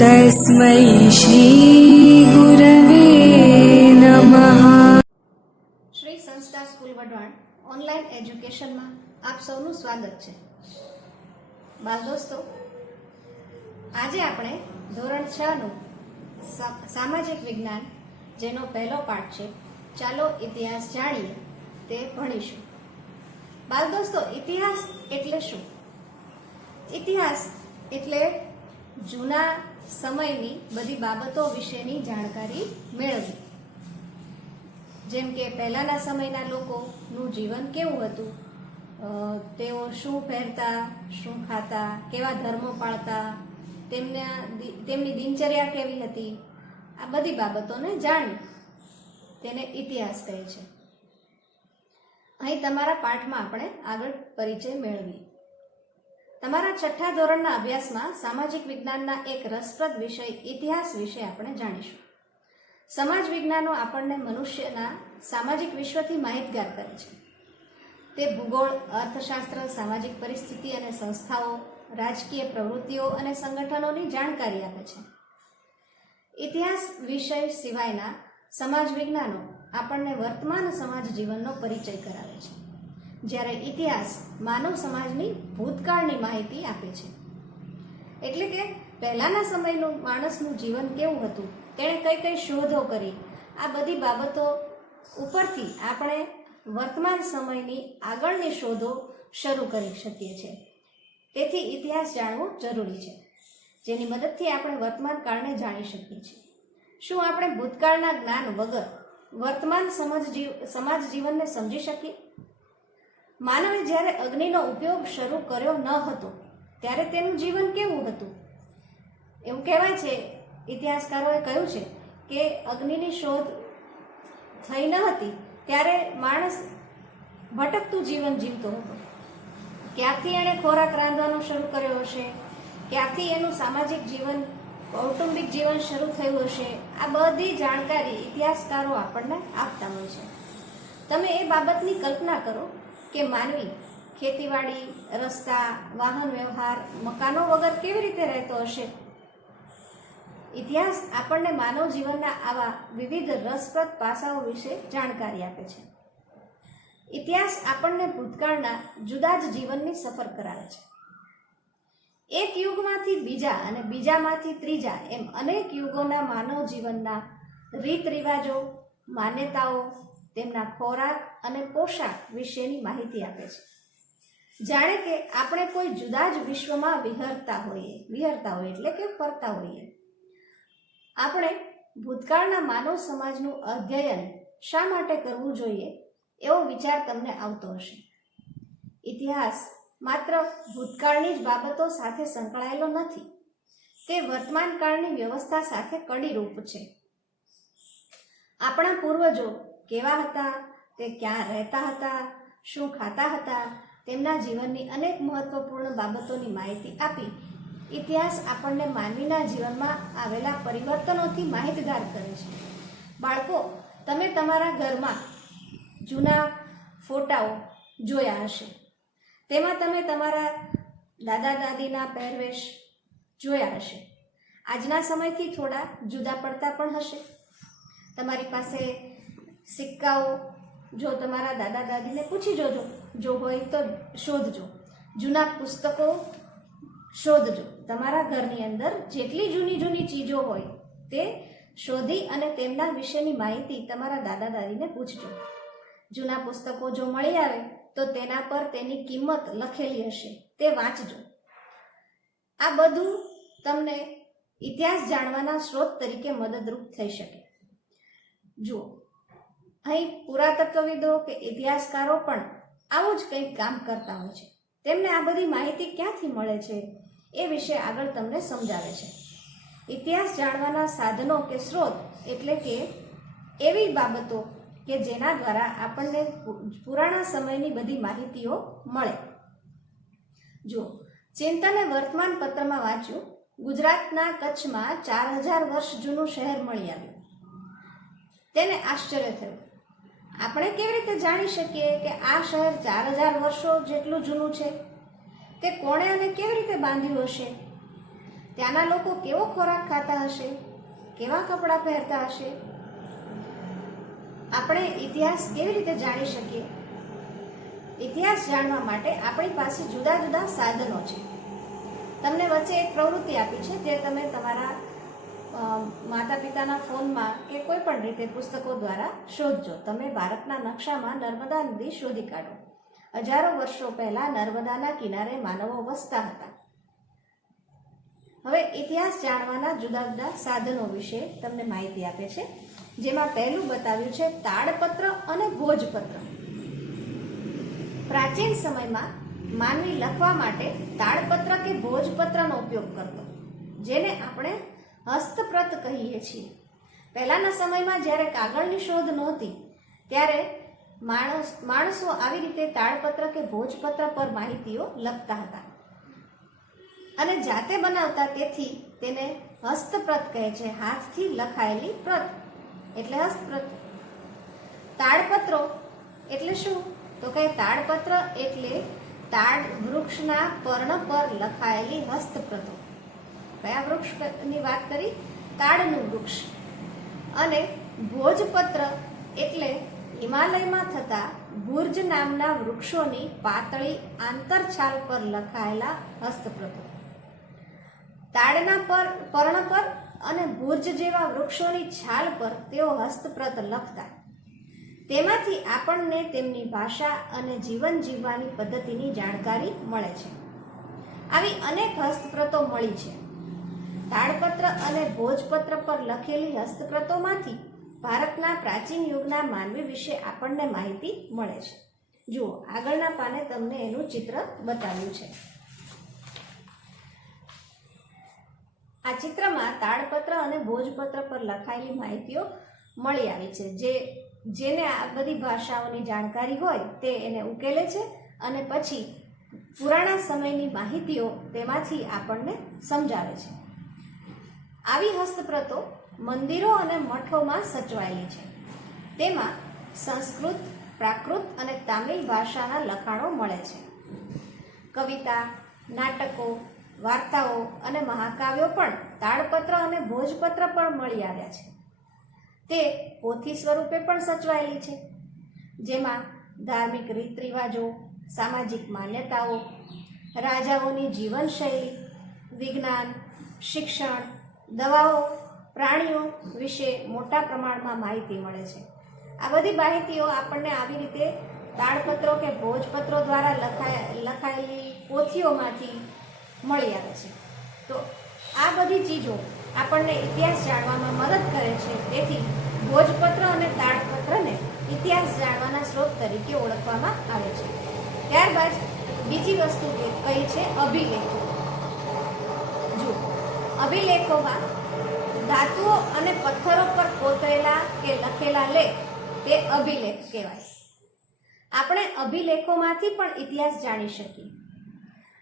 तस्मै श्रीगुरवे नमः। શ્રી સંસ્થા સ્કૂલ વઢવાણ ઓનલાઈન એજ્યુકેશનમાં આપ સૌનું સ્વાગત છે। બાળ દોસ્તો, આજે આપણે ધોરણ 6 નું સામાજિક વિજ્ઞાન જેનો પહેલો પાઠ છે ચાલો ઇતિહાસ જાણીએ તે ભણીશું। બાળ દોસ્તો, ઇતિહાસ એટલે શું? ઇતિહાસ એટલે જૂના સમયની બધી બાબતો વિશેની જાણકારી મેળવવી। જેમ કે પહેલાના સમયના લોકોનું જીવન કેવું હતું, તેઓ શું પહેરતા, શું ખાતા, કેવા ધર્મો પાળતા, તેમની દિનચર્યા કેવી હતી, આ બધી બાબતોને જાણવી તેને ઇતિહાસ કહે છે। અહીં તમારા પાઠમાં આપણે આગળ પરિચય મેળવીએ। તમારા 6ઠા ધોરણના અભ્યાસમાં સામાજિક વિજ્ઞાનના એક રસપ્રદ વિષય ઇતિહાસ વિશે આપણે જાણીશું। સમાજ વિજ્ઞાનો આપણને મનુષ્યના સામાજિક વિશ્વથી માહિતગાર કરે છે। તે ભૂગોળ, અર્થશાસ્ત્ર, સામાજિક પરિસ્થિતિ અને સંસ્થાઓ, રાજકીય પ્રવૃત્તિઓ અને સંગઠનોની જાણકારી આપે છે। ઇતિહાસ વિષય સિવાયના સમાજ વિજ્ઞાનો આપણને વર્તમાન સમાજ જીવનનો પરિચય કરાવે છે, જ્યારે ઇતિહાસ માનવ સમાજની ભૂતકાળની માહિતી આપે છે। એટલે કે પહેલાના સમયનું માણસનું જીવન કેવું હતું, તેણે કઈ કઈ શોધો કરી, આ બધી બાબતો ઉપરથી આપણે વર્તમાન સમયની આગળની શોધો શરૂ કરી શકીએ છીએ। તેથી ઇતિહાસ જાણવો જરૂરી છે, જેની મદદથી આપણે વર્તમાન કાળને જાણી શકીએ છીએ। શું આપણે ભૂતકાળના જ્ઞાન વગર વર્તમાન સમાજ જીવનને સમજી શકીએ? માનવે જ્યારે અગ્નિનો ઉપયોગ શરૂ કર્યો ન હતો ત્યારે તેનું જીવન કેવું હતું? એવું કહેવાય છે, ઇતિહાસકારોએ કહ્યું છે કે અગ્નિની શોધ થઈ ન હતી ત્યારે માણસ ભટકતું જીવન જીવતો હતો। ક્યાંથી એણે ખોરાક રાંધવાનો શરૂ કર્યો હશે, ક્યાંથી એનું સામાજિક જીવન, કૌટુંબિક જીવન શરૂ થયું હશે, આ બધી જાણકારી ઇતિહાસકારો આપણને આપતા હોય છે। તમે એ બાબતની કલ્પના કરો કે માનવી ખેતીવાડી, રસ્તા, વાહન વ્યવહાર, મકાનો વગર કેવી રીતે રહેતો હશે? ઇતિહાસ આપણને માનવ જીવનના આવા વિવિધ રસપ્રદ પાસાઓ વિશે જાણકારી આપે છે। ઇતિહાસ આપણને ભૂતકાળના જુદા જ જીવનની સફર કરાવે છે। એક યુગમાંથી બીજા અને બીજામાંથી ત્રીજા એમ અનેક યુગોના માનવ જીવનના રીત રિવાજો, માન્યતાઓ, તેમના ખોરાક અને પોશાક વિશેની માહિતી આપે છે। જાણે કે આપણે કોઈ જુદા જ વિશ્વમાં વિહરતા હોઈએ એટલે કે ફરતા હોઈએ। આપણે ભૂતકાળના માનવ સમાજનું અધ્યયન શા માટે કરવું જોઈએ એવો વિચાર તમને આવતો હશે। ઇતિહાસ માત્ર ભૂતકાળની જ બાબતો સાથે સંકળાયેલો નથી, તે વર્તમાન કાળની વ્યવસ્થા સાથે કડીરૂપ છે। આપણા પૂર્વજો કેવા હતા, તે ક્યાં રહેતા હતા, શું ખાતા હતા, તેમના જીવનની અનેક મહત્વપૂર્ણ બાબતોની માહિતી આપી ઇતિહાસ આપણને માનવીના જીવનમાં આવેલા પરિવર્તનોથી માહિતગાર કરે છે। બાળકો, તમે તમારા ઘરમાં જૂના ફોટાઓ જોયા હશે, તેમાં તમે તમારા દાદા દાદીના પહેરવેશ જોયા હશે। આજના સમયથી થોડા જુદા પડતા પણ હશે। તમારી પાસે સિક્કાઓ, જો તમારા દાદા દાદીને પૂછી જોજો, જો હોય તો શોધજો। જૂના પુસ્તકો શોધજો। તમારા ઘરની અંદર જેટલી જૂની ચીજો હોય તે શોધી અને તેમના વિશેની માહિતી તમારા દાદા દાદીને પૂછજો। જૂના પુસ્તકો જો મળી આવે તો તેના પર તેની કિંમત લખેલી હશે, તે વાંચજો। આ બધું તમને ઇતિહાસ જાણવાના સ્ત્રોત તરીકે મદદરૂપ થઈ શકે। જુઓ, અહીં પુરાતત્વવિદો કે ઇતિહાસકારો પણ આવું જ કંઈક કામ કરતા હોય છે। તેમને આ બધી માહિતી ક્યાંથી મળે છે એ વિશે આગળ તમને સમજાવે છે। ઇતિહાસ જાણવાના સાધનો કે સ્ત્રોત એટલે કે એવી બાબતો કે જેના દ્વારા આપણને પુરાણા સમયની બધી માહિતીઓ મળે। જુઓ, ચિંતને વર્તમાન પત્રમાં વાંચ્યું, ગુજરાતના કચ્છમાં 4000 વર્ષ જૂનું શહેર મળી આવ્યું। તેને આશ્ચર્ય થયું, આપણે કેવી રીતે જાણી શકીએ કે આ શહેર 4000 વર્ષો જેટલું જૂનું છે? તે કોણે અને કેવી રીતે બાંધ્યું હશે? ત્યાંના લોકો કેવો ખોરાક ખાતા હશે, કેવા કપડાં પહેરતા હશે, આપણે ઇતિહાસ કેવી રીતે જાણી શકીએ? ઇતિહાસ જાણવા માટે આપણી પાસે જુદા જુદા સાધનો છે. તમને વચ્ચે એક પ્રવૃત્તિ આપી છે જે તમે તમારા માતા પિતાના ફોનમાં કે કોઈ પણ રીતે પુસ્તકો દ્વારા શોધજો. તમે ભારતના નકશામાં નર્મદા નદી શોધી કાઢો. હજારો વર્ષો પહેલા નર્મદાના કિનારે માનવો વસતા હતા. હવે ઇતિહાસ જાણવાના જુદા જુદા સાધનો વિશે તમને માહિતી આપે છે, જેમાં પહેલું બતાવ્યું છે તાડપત્ર અને ભોજપત્ર. પ્રાચીન સમયમાં માનવી લખવા માટે તાડપત્ર કે ભોજપત્રનો ઉપયોગ કરતો, જેને આપણે હસ્તપ્રત કહીએ છીએ. પહેલાના સમયમાં જ્યારે કાગળની શોધ નહોતી ત્યારે માણસો આવી રીતે તાડપત્ર કે ભોજપત્ર પર માહિતીઓ લખતા હતા અને જાતે બનાવતા. તેથી તેને હસ્તપ્રત કહે છે. હાથથી લખાયેલી પ્રત એટલે હસ્તપ્રત. તાડપત્રો એટલે શું? તો કે તાડપત્ર એટલે તાડ વૃક્ષના પર્ણ પર લખાયેલી હસ્તપ્રતો. કયા વૃક્ષની વાત કરી? તાડનું વૃક્ષ. અને ભોજપત્ર એટલે હિમાલયમાં થતા ભુર્જ નામના વૃક્ષોની પાતળી આંતરછાલ પર લખાયેલા હસ્તપ્રતો. તાડના પર્ણ પર અને ભુર્જ જેવા વૃક્ષોની છાલ પર તેઓ હસ્તપ્રત લખતા. તેમાંથી આપણને તેમની ભાષા અને જીવન જીવવાની પદ્ધતિની જાણકારી મળે છે. આવી અનેક હસ્તપ્રતો મળી છે. તાડપત્ર અને ભોજપત્ર પર લખેલી હસ્તપ્રતોમાંથી ભારતના પ્રાચીન યુગના માનવી વિશે આપણને માહિતી મળે છે. જુઓ, આગળના પાને તમને એનું ચિત્ર બતાવ્યું છે. આ ચિત્રમાં તાડપત્ર અને ભોજપત્ર પર લખાયેલી માહિતીઓ મળી આવી છે. જેને આ બધી ભાષાઓની જાણકારી હોય તે એને ઉકેલે છે અને પછી પુરાણા સમયની માહિતીઓ તેમાંથી આપણને સમજાવે છે. આવી હસ્તપ્રતો મંદિરો અને મઠોમાં સચવાયેલી છે. તેમાં સંસ્કૃત, પ્રાકૃત અને તામિલ ભાષાના લખાણો મળે છે. કવિતા, નાટકો, વાર્તાઓ અને મહાકાવ્યો પણ તાડપત્ર અને ભોજપત્ર પર મળી આવ્યા છે. તે પોથી સ્વરૂપે પણ સચવાયેલી છે, જેમાં ધાર્મિક રીત રિવાજો, સામાજિક માન્યતાઓ, રાજાઓની જીવનશૈલી, વિજ્ઞાન, શિક્ષણ, દવાઓ, પ્રાણીઓ વિશે મોટા પ્રમાણમાં માહિતી મળે છે. આ બધી માહિતીઓ આપણને આવી રીતે તાડપત્રો કે ભોજપત્રો દ્વારા લખાયેલી પોથીઓમાંથી મળી આવે છે. તો આ બધી ચીજો આપણને ઇતિહાસ જાણવામાં મદદ કરે છે. તેથી ભોજપત્ર અને તાડપત્રને ઇતિહાસ જાણવાના સ્ત્રોત તરીકે ઓળખવામાં આવે છે. ત્યારબાદ બીજી વસ્તુ કઈ છે? અભિલેખો. જો અભિલેખોમાં ધાતુઓ અને પથ્થરો પર કોતરેલા કે લખેલા લેખ તે અભિલેખ કહેવાય. આપણે અભિલેખોમાંથી પણ ઇતિહાસ જાણી શકીએ.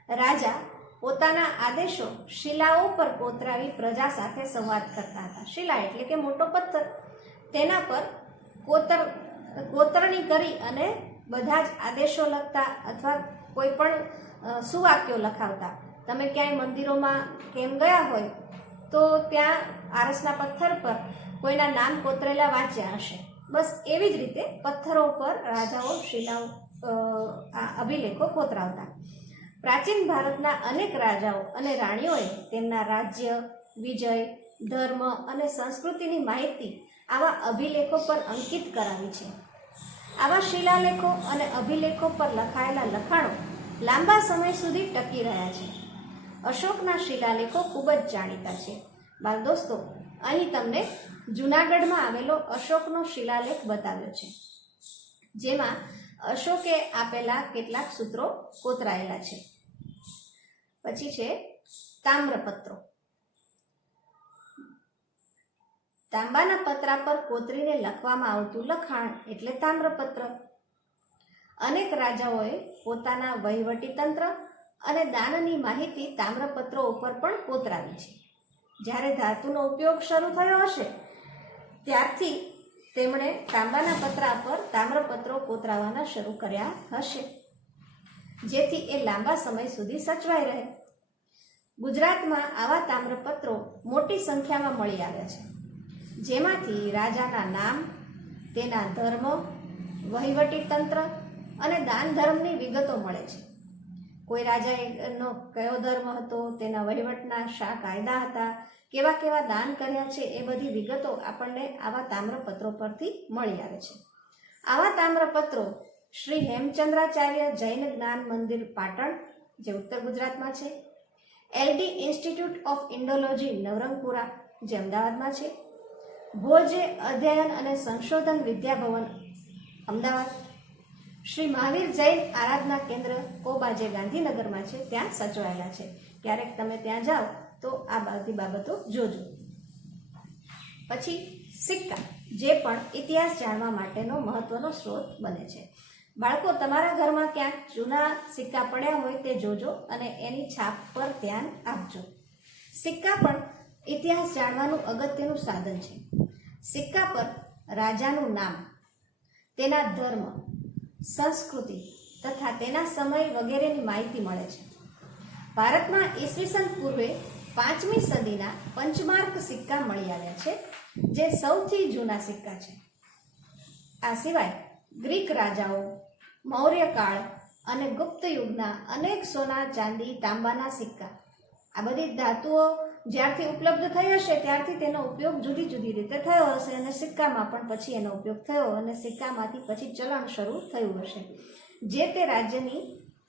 રાજા પોતાના આદેશો શિલાઓ પર કોતરાવી પ્રજા સાથે સંવાદ કરતા હતા. શિલા એટલે કે મોટો પથ્થર. તેના પર કોતરણી કરી અને બધા જ આદેશો લખતા અથવા કોઈ પણ સુવાક્યો લખાવતા. તમે ક્યાંય મંદિરોમાં કેમ ગયા હોય તો ત્યાં આરસના પથ્થર પર કોઈના નામ કોતરેલા વાંચ્યા હશે. બસ એવી જ રીતે પથ્થરો પર રાજાઓ શિલાઓ અભિલેખો કોતરાવતા. પ્રાચીન ભારતના અનેક રાજાઓ અને રાણીઓએ તેમના રાજ્ય, વિજય, ધર્મ અને સંસ્કૃતિની માહિતી આવા અભિલેખો પર અંકિત કરાવી છે. આવા શિલાલેખો અને અભિલેખો પર લખાયેલા લખાણો લાંબા સમય સુધી ટકી રહ્યા છે. અશોકના શિલાલેખો ખૂબ જ જાણીતા છે. બાળ દોસ્તો, અહીં તમને જૂનાગઢમાં આવેલો અશોકનો શિલાલેખ બતાવ્યો છે, જેમાં અશોકે આપેલા કેટલાક સૂત્રો કોતરાયેલા છે. પછી છે તામ્રપત્રો. તાંબાના પતરા પર કોતરીને લખવામાં આવતું લખાણ એટલે તામ્રપત્ર. અનેક રાજાઓએ પોતાના વહીવટી તંત્ર અને દાનની માહિતી તામ્રપત્રો ઉપર પણ કોતરાવી છે. જ્યારે ધાતુનો ઉપયોગ શરૂ થયો હશે ત્યારથી તેમણે તાંબાના પતરા પર તામ્રપત્રો કોતરાવાના શરૂ કર્યા હશે, જેથી એ લાંબા સમય સુધી સચવાઈ રહે. ગુજરાતમાં આવા તામ્રપત્રો મોટી સંખ્યામાં મળી આવ્યા છે, જેમાંથી રાજાના નામ, તેના ધર્મ, વહીવટી તંત્ર અને દાન ધર્મની વિગતો મળે છે. કોઈ રાજાનો કયો ધર્મ હતો, તેના વહીવટના શા કાયદા હતા, કેવા કેવા દાન કર્યા છે, એ બધી વિગતો આપણને આવા તામ્રપત્રો પરથી મળી આવે છે. આવા તામ્રપત્રો શ્રી હેમચંદ્રાચાર્ય જૈન જ્ઞાન મંદિર પાટણ, જે ઉત્તર ગુજરાતમાં છે, LD institute of Indology Navrangpura, જે અમદાવાદમાં છે, ભોજે અધ્યયન અને સંશોધન વિદ્યાભવન અમદાવાદ, શ્રી મહાવીર જૈન આરાધના કેન્દ્ર કોબા, જે ગાંધીનગરમાં છે, ત્યાં સચવાયેલા છે. ક્યારેક તમે ત્યાં જાઓ તો આ બધી બાબતો જોજો. પછી સિક્કા, જે પણ ઇતિહાસ જાણવા માટેનો મહત્વનો સ્ત્રોત બને છે. બાળકો, તમારા ઘરમાં ક્યાંક જૂના સિક્કા પડ્યા હોય તે જોજો અને એની છાપ પર ધ્યાન આપજો. સિક્કા પણ ઇતિહાસ જાણવાનું અગત્યનું સાધન છે. સિક્કા પર રાજાનું નામ, તેના ધર્મ, સંસ્કૃતિ તથા તેના સમય વગેરેની માહિતી મળે છે. ભારતમાં ઈસવીસન પૂર્વે 5મી સદીના પંચમાર્ક સિક્કા મળી આવ્યા છે, જે સૌથી જૂના સિક્કા છે. આ સિવાય ગ્રીક રાજાઓ, મૌર્યકાળ અને ગુપ્ત યુગના અનેક સોના, ચાંદી, તાંબાના સિક્કા, આ બધી ધાતુઓ જ્યારથી ઉપલબ્ધ થઈ હશે ત્યારથી તેનો ઉપયોગ જુદી જુદી રીતે થયો હશે અને સિક્કામાં પણ પછી એનો ઉપયોગ થયો અને સિક્કામાંથી પછી ચલણ શરૂ થયું હશે, જે તે રાજ્યની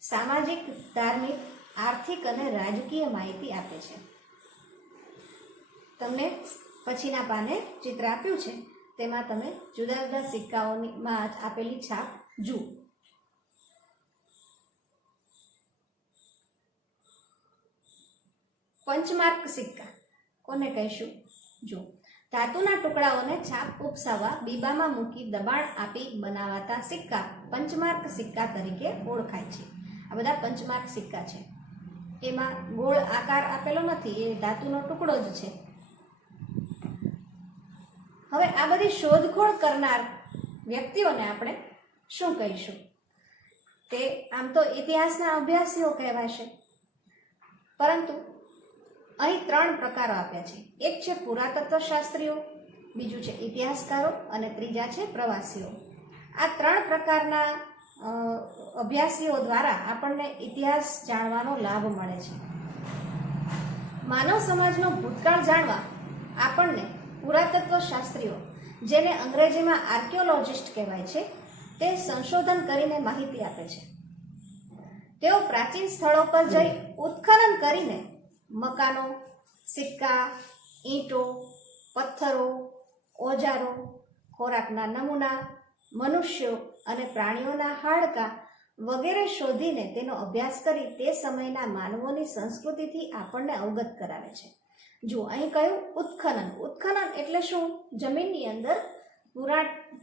સામાજિક, ધાર્મિક, આર્થિક અને રાજકીય માહિતી આપે છે. તમને પછીના પાને ચિત્ર આપ્યું છે, તેમાં તમે જુદા જુદા સિક્કાઓમાં આપેલી છાપ જુઓ. પંચમાર્ક સિક્કા કોને કહીશું? જો, ધાતુના ટુકડાઓને છાપ ઉપસાવવા બીબામાં મૂકી દબાણ આપી બનાવાતા સિક્કા પંચમાર્ક સિક્કા તરીકે ઓળખાય છે. આ બધા પંચમાર્ક સિક્કા છે. એમાં ગોળ આકાર આપેલો નથી, એ ધાતુનો ટુકડો જ છે. હવે આ બધી શોધખોળ કરનાર વ્યક્તિઓને આપણે શું કહીશું? તે આમ તો ઇતિહાસના અભ્યાસીઓ કહેવાશે, પરંતુ અહીં 3 પ્રકારો આપ્યા છે. એક છે પુરાતત્વ શાસ્ત્રીઓ, બીજું છે ઇતિહાસકારો અને ત્રીજા છે પ્રવાસીઓ. આ 3 પ્રકારના અભ્યાસીઓ દ્વારા આપણને ઇતિહાસ જાણવાનો લાભ મળે છે. માનવ સમાજનો ભૂતકાળ જાણવા આપણને પુરાતત્વ શાસ્ત્રીઓ, જેને અંગ્રેજીમાં આર્કિયોલોજિસ્ટ કહેવાય છે, તે સંશોધન કરીને માહિતી આપે છે. તેઓ પ્રાચીન સ્થળો પર જઈ ઉત્ખનન કરીને મકાનો, સિક્કા, ઈંટો, પથ્થરો, ઓજારો, ખોરાકના નમૂના, મનુષ્યો અને પ્રાણીઓના હાડકાં વગેરે શોધીને તેનો અભ્યાસ કરી તે સમયના માનવોની સંસ્કૃતિથી આપણને અવગત કરાવે છે. જો અહીં કહ્યું ઉત્ખનન. ઉત્ખનન એટલે શું? જમીનની અંદર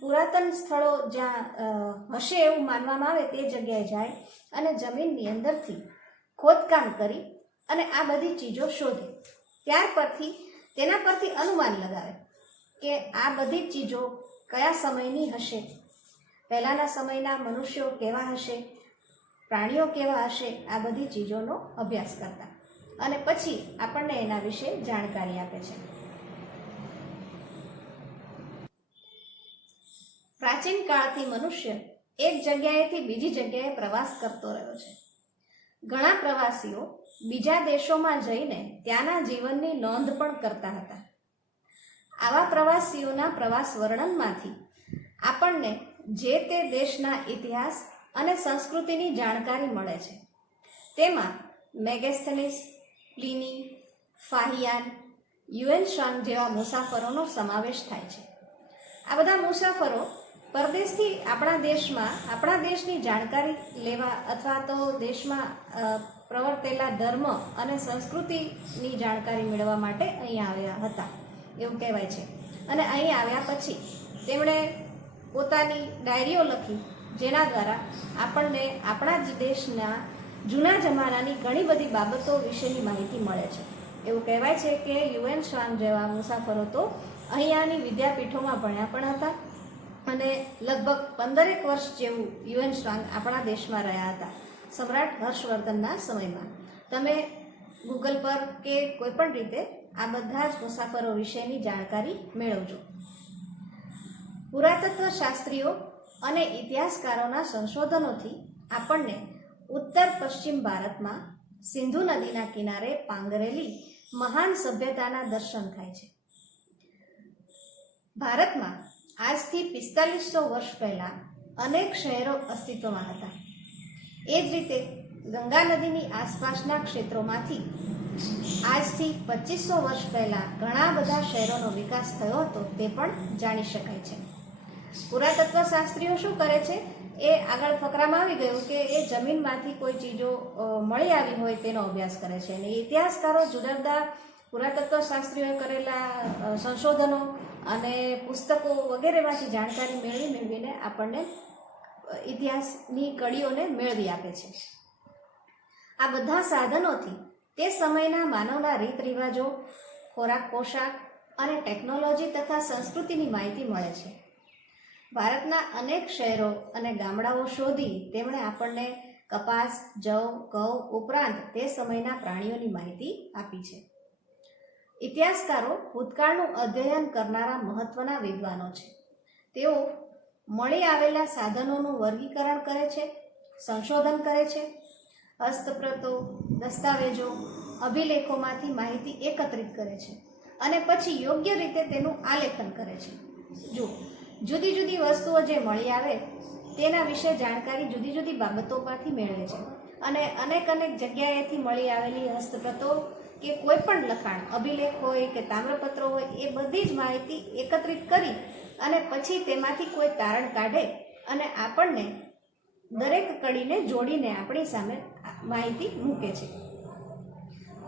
પુરાતન સ્થળો જ્યાં હશે એવું માનવામાં આવે તે જગ્યાએ જાય અને જમીનની અંદરથી ખોદકામ કરી અને આ બધી ચીજો શોધે. તેના પરથી અનુમાન લગાવે કે આ બધી ચીજો કયા સમયની હશે, પહેલાના સમયના મનુષ્યો કેવા હશે, પ્રાણીઓ કેવા હશે, આ બધી ચીજોનો અભ્યાસ કરતા અને પછી આપણને એના વિશે જાણકારી આપે છે. પ્રાચીન કાળથી મનુષ્ય એક જગ્યાએથી બીજી જગ્યાએ પ્રવાસ કરતો રહ્યો છે. ઘણા પ્રવાસીઓ બીજા દેશોમાં જઈને ત્યાંના જીવનની નોંધ પણ કરતા હતા. આવા પ્રવાસીઓના પ્રવાસ વર્ણનમાંથી આપણને જે તે દેશના ઇતિહાસ અને સંસ્કૃતિની જાણકારી મળે છે. તેમાં મેગેસ્થનીસ, પ્લિની, ફાહિયાન, યુએનશાંગ જેવા મુસાફરોનો સમાવેશ થાય છે. આ બધા મુસાફરો પરદેશથી આપણા દેશની જાણકારી લેવા અથવા તો દેશમાં પ્રવર્તેલા ધર્મ અને સંસ્કૃતિની જાણકારી મેળવવા માટે અહીં આવ્યા હતા એવું કહેવાય છે. અને અહીં આવ્યા પછી તેમણે પોતાની ડાયરીઓ લખી, જેના દ્વારા આપણને આપણા જ દેશના જૂના જમાનાની ઘણી બધી બાબતો વિશેની માહિતી મળે છે. એવું કહેવાય છે કે યુએનશાંગ જેવા મુસાફરો તો અહીંયાની વિદ્યાપીઠોમાં ભણ્યા પણ હતા અને લગભગ 15 વર્ષ જેવું યુએનશાંગ આપણા દેશમાં રહ્યા હતા, સમ્રાટ હર્ષવર્ધનના સમયમાં. તમે ગૂગલ પર કે કોઈ પણ રીતે આ બધા જ મુસાફરો વિશેની જાણકારી મેળવજો. પુરાતત્વ શાસ્ત્રીઓ અને ઇતિહાસકારોના સંશોધનોથી આપણને ઉત્તર પશ્ચિમ ભારતમાં સિંધુ નદીના કિનારે પાંગરેલી મહાન સભ્યતાના દર્શન થાય છે. ભારતમાં આજથી 4500 વર્ષ પહેલા અનેક શહેરો અસ્તિત્વમાં હતા. એ જ રીતે ગંગા નદીની આસપાસના ક્ષેત્રોમાંથી આજથી 2500 વર્ષ પહેલા ઘણા બધા શહેરોનો વિકાસ થયો હતો તે પણ જાણી શકાય છે. પુરાતત્વ શાસ્ત્રીઓ શું કરે છે, એ આગળ ફકરામાં આવી ગયું કે એ જમીનમાંથી કોઈ ચીજો મળી આવી હોય તેનો અભ્યાસ કરે છે, અને ઇતિહાસકારો જુદા જુદા પુરાતત્વ શાસ્ત્રીઓએ કરેલા સંશોધનો અને પુસ્તકો વગેરેમાંથી જાણકારી મેળવીને આપણને ઇતિહાસની કડીઓને મેળવી આપે છે. આ બધા સાધનોથી તે સમયના માનવના રીત રિવાજો, ખોરાક પોશાક અને ટેકનોલોજી તથા સંસ્કૃતિની માહિતી મળે છે. ભારતના અનેક શહેરો અને ગામડાઓ શોધી તેમણે આપણને કપાસ, જવ, ઘઉં ઉપરાંત તે સમયના પ્રાણીઓની માહિતી આપી છે. ઇતિહાસકારો ભૂતકાળનું અધ્યયન કરનારા મહત્વના વિદ્વાનો છે. તેઓ મળી આવેલા સાધનોનું વર્ગીકરણ કરે છે, સંશોધન કરે છે, હસ્તપ્રતો, દસ્તાવેજો, અભિલેખોમાંથી માહિતી એકત્રિત કરે છે અને પછી યોગ્ય રીતે તેનું આલેખન કરે છે. જુઓ, જુદી જુદી વસ્તુઓ જે મળી આવે તેના વિશે જાણકારી જુદી જુદી બાબતોમાંથી મેળવે છે અને અનેક જગ્યાએથી મળી આવેલી હસ્તપ્રતો કે કોઈ પણ લખાણ, અભિલેખ હોય કે તામ્રપત્રો હોય, એ બધી જ માહિતી એકત્રિત કરી અને પછી તેમાંથી કોઈ તારણ કાઢે અને આપણને દરેક કડીને જોડીને આપણી સામે માહિતી મૂકે છે.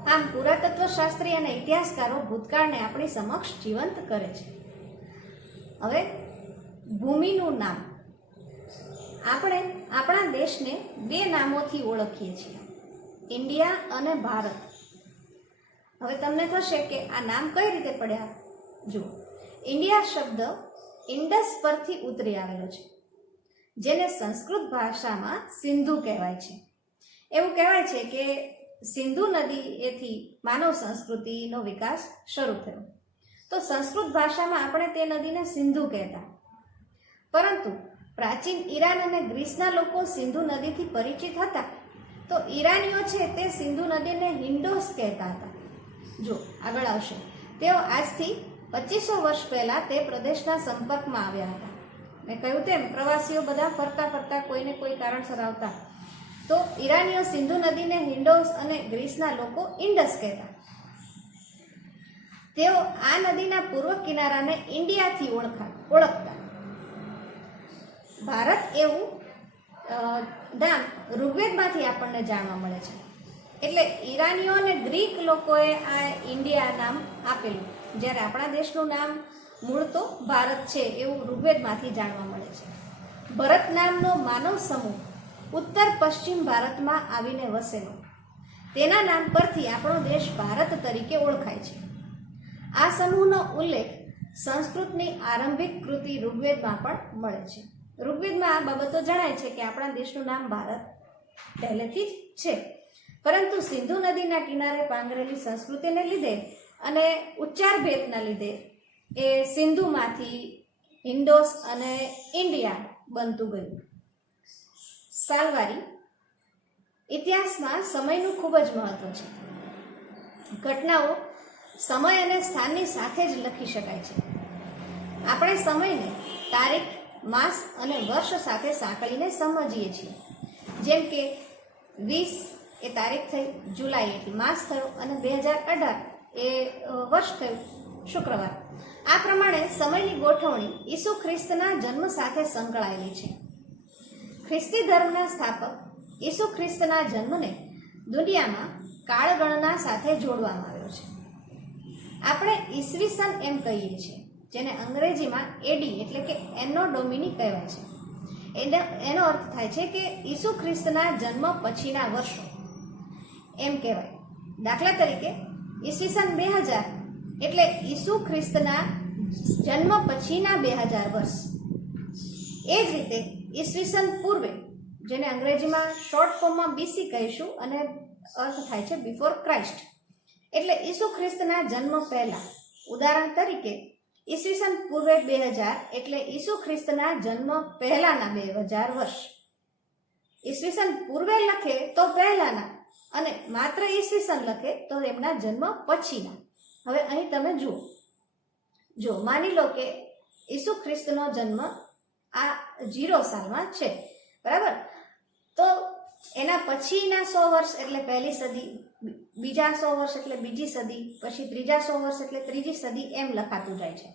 આમ પુરાતત્વ શાસ્ત્રી અને ઇતિહાસકારો ભૂતકાળને આપણી સમક્ષ જીવંત કરે છે. હવે ભૂમિનું નામ. આપણે આપણા દેશને બે નામોથી ઓળખીએ છીએ, ઇન્ડિયા અને ભારત. હવે તમને થશે કે આ નામ કઈ રીતે પડ્યા? જુઓ, ઇન્ડિયા શબ્દ ઇન્ડસ પરથી ઉતરી આવેલો છે, જેને સંસ્કૃત ભાષામાં સિંધુ કહેવાય છે. એવું કહેવાય છે કે સિંધુ નદીએથી માનવ સંસ્કૃતિનો વિકાસ શરૂ થયો. તો સંસ્કૃત ભાષામાં આપણે તે નદીને સિંધુ કહેતા, પરંતુ પ્રાચીન ઈરાન અને ગ્રીસના લોકો સિંધુ નદીથી પરિચિત હતા, તો ઈરાનીઓ છે તે સિંધુ નદીને હિન્ડોસ કહેતા હતા. જો આગળ આવશે, તેઓ આજથી 2500 વર્ષ પહેલા તે પ્રદેશના સંપર્કમાં આવ્યા હતા. મેં કહ્યું તેમ પ્રવાસીઓ બધા ફરતા ફરતા કોઈને કોઈ કારણસર આવતા, તો ઈરાનીઓ સિંધુ નદીને હિન્ડોસ અને ગ્રીસના લોકો ઇન્ડસ કહેતા. તેઓ આ નદીના પૂર્વ કિનારાને ઇન્ડિયાથી ઓળખતા. ભારત એવું નામ ઋગ્વેદમાંથી આપણને જાણવા મળે છે. એટલે ઈરાનીઓ અને ગ્રીક લોકોએ આ ઇન્ડિયા નામ આપેલું, જ્યારે આપણા દેશનું નામ મૂળ તો ભારત છે એવું ઋગ્વેદમાંથી જાણવા મળે છે. ભરત નામનો માનવ સમૂહ ઉત્તર પશ્ચિમ ભારતમાં આવીને વસેલો, તેના નામ પરથી આપણો દેશ ભારત તરીકે ઓળખાય છે. આ સમૂહનો ઉલ્લેખ સંસ્કૃતની આરંભિક કૃતિ ઋગ્વેદમાં પણ મળે છે. ઋગ્વેદમાં આ બાબતો જણાય છે કે આપણા દેશનું નામ ભારત પહેલેથી જ છે, પરંતુ સિંધુ નદીના કિનારે પાંગરેલી સંસ્કૃતિને લીધે અને ઉચ્ચાર ભેદના લીધે એ સિંધુમાંથી હિન્ડોસ અને ઇન્ડિયા બનતું ગયું. સાલવારી. ઇતિહાસમાં સમયનું ખૂબ જ મહત્વ છે. ઘટનાઓ સમય અને સ્થાનની સાથે જ લખી શકાય છે. આપણે સમયને તારીખ, માસ અને વર્ષ સાથે સાંકળીને સમજીએ છીએ. જેમ કે 20 એ તારીખ થઈ, જુલાઈ એટલે માસ થયો, અને 2018 એ વર્ષ થયું, શુક્રવાર. આ પ્રમાણે સમયની ગોઠવણી ઈસુ ખ્રિસ્તના જન્મ સાથે સંકળાયેલી છે. ખ્રિસ્તી ધર્મના સ્થાપક ઈસુ ખ્રિસ્તના જન્મને દુનિયામાં કાળગણના સાથે જોડવામાં આવ્યો છે. આપણે ઈસવીસન એમ કહીએ છીએ, જેને અંગ્રેજીમાં એડી એટલે કે એનો ડોમિની કહેવાય છે. એનો અર્થ થાય છે કે ઈસુ ખ્રિસ્તના જન્મ પછીના વર્ષો એમ કહેવાય. દાખલા તરીકે ઈસવીસન 2000 એટલે ઈસુ ખ્રિસ્તના જન્મ પછીના 2000 વર્ષ. એ જ રીતે ઈસવીસન પૂર્વે, જેને અંગ્રેજીમાં શોર્ટ ફોર્મમાં બીસી કહીશું અને અર્થ થાય છે બિફોર ક્રાઇસ્ટ, એટલે ઈસુ ખ્રિસ્તના જન્મ પહેલા. ઉદાહરણ તરીકે ઈસવીસન પૂર્વે 2000 એટલે ઈસુ ખ્રિસ્તના જન્મ પહેલાના 2000 વર્ષ. ઈસવીસન પૂર્વે લખે તો પહેલાના અને માત્ર ઈસવીસન લખે તો એમના જન્મ પછીના. હવે અહીં તમે જો માની લો કે ઈસુ ખ્રિસ્તનો જન્મ આ 0 સાલમાં છે, બરાબર, તો એના પછીના 100 વર્ષ એટલે પહેલી સદી, બીજા 100 વર્ષ એટલે બીજી સદી, પછી ત્રીજા 100 વર્ષ એટલે ત્રીજી સદી, એમ લખાતું જાય છે.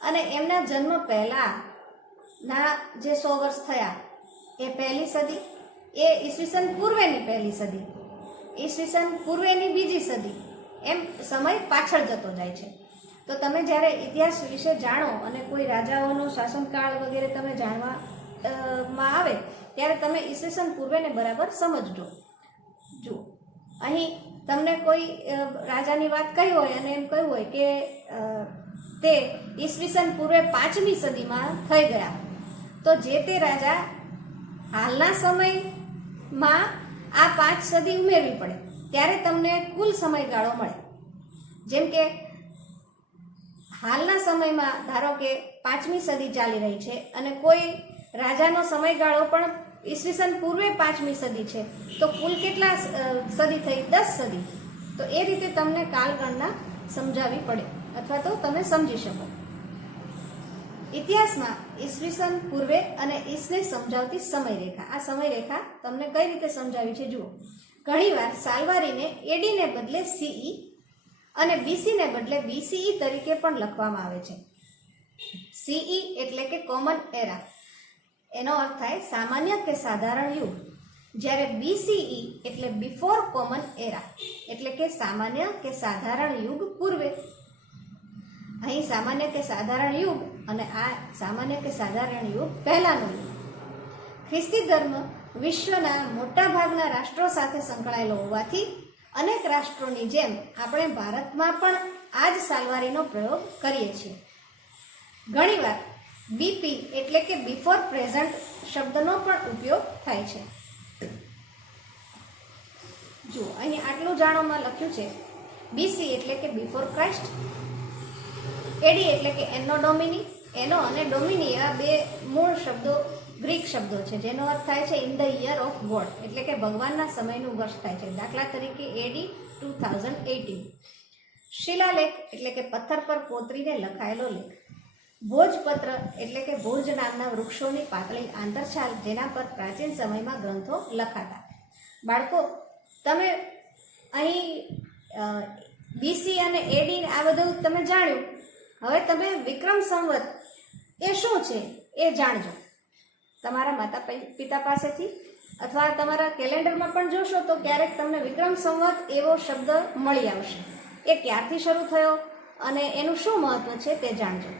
અને એમના જન્મ પહેલાના જે 100 વર્ષ થયા એ પહેલી સદી, એ ઈસવીસન પૂર્વેની પહેલી સદી, ઈસવીસન પૂર્વેની બીજી સદી, એમ સમય પાછળ જતો જાય છે. તો તમે જ્યારે ઇતિહાસ વિશે જાણો અને કોઈ રાજાઓનો શાસનકાળ વગેરે તમે જાણવામાં આવે ત્યારે તમે ઈસવીસન પૂર્વેને બરાબર સમજજો. જુઓ, અહીં તમને કોઈ રાજાની વાત કહી હોય અને એમ કહ્યું હોય કે તે ઈસવીસન પૂર્વે 5મી સદીમાં થઈ ગયા, તો જે તે રાજા હાલના સમયમાં આ 5 સદી ઉમેરવી પડે ત્યારે તમને કુલ સમયગાળો મળે. જેમ કે હાલના સમયમાં ધારો કે 5મી સદી ચાલી રહી છે અને કોઈ રાજાનો સમયગાળો પણ ઈસવીસન પૂર્વે 5મી સદી છે, તો કુલ કેટલા સદી થઈ? 10 સદી. તો એ રીતે તમને કાલગણના સમજાવવી પડે અથવા તો તમે સમજી શકો. ઇતિહાસમાં ઈસવીસન પૂર્વે અને ઈસને સમજાવતી સમયરેખા. આ સમયરેખા તમને કઈ રીતે સમજાવી છે જુઓ. ઘણીવાર સાલવારીને એડીને બદલે સીઈ અને બીસીને બદલે બીસીઈ તરીકે પણ લખવામાં આવે છે. સીઈ એટલે કે કોમન એરા, એનો અર્થ થાય સામાન્ય કે સાધારણ યુગ, જ્યારે બીસીઈ એટલે બિફોર કોમન એરા એટલે કે સામાન્ય કે સાધારણ યુગ પૂર્વે. અહીં સામાન્ય કે સાધારણ યુગ અને આ સામાન્ય કે સાધારણ યુગ પહેલાનો યુગ. ખ્રિસ્તી ધર્મ વિશ્વના મોટા ભાગના રાષ્ટ્રો સાથે સંકળાયેલો હોવાથી અનેક રાષ્ટ્રોની જેમ આપણે ભારતમાં પણ આ જ સાલવારીનો પ્રયોગ કરીએ છીએ. ઘણીવાર બીપી એટલે કે બિફોર પ્રેઝન્ટ શબ્દનો પણ ઉપયોગ થાય છે. જુઓ, અહીં આટલું જાણોમાં લખ્યું છે. બીસી એટલે કે બિફોર ક્રાઇસ્ટ, એડી એટલે કે એનો ડોમિની. એનો અને ડોમિની આ બે મૂળ શબ્દો ગ્રીક શબ્દો છે જેનો અર્થ થાય છે in the year of God એટલે કે ભગવાનના સમયનું વર્ષ થાય છે. દાખલા તરીકે એડી 2018. શિલાલેખ એટલે કે પથ્થર પર કોતરીને લખાયેલો લેખ. ભોજપત્ર એટલે કે ભોજ નામના વૃક્ષોની પાતળી આંતરછાલ જેના પર પ્રાચીન સમયમાં ગ્રંથો લખાતા. બાળકો, તમે અહીં બીસી અને એડી આ બધું તમે જાણ્યું. હવે તમે વિક્રમ સંવત એ શું છે એ જાણજો. તમારા માતા પિતા પાસેથી અથવા તમારા કેલેન્ડરમાં પણ જોશો તો ક્યારેક તમને વિક્રમ સંવત એવો શબ્દ મળી આવશે. એ ક્યારથી શરૂ થયો અને એનું શું મહત્વ છે તે જાણજો.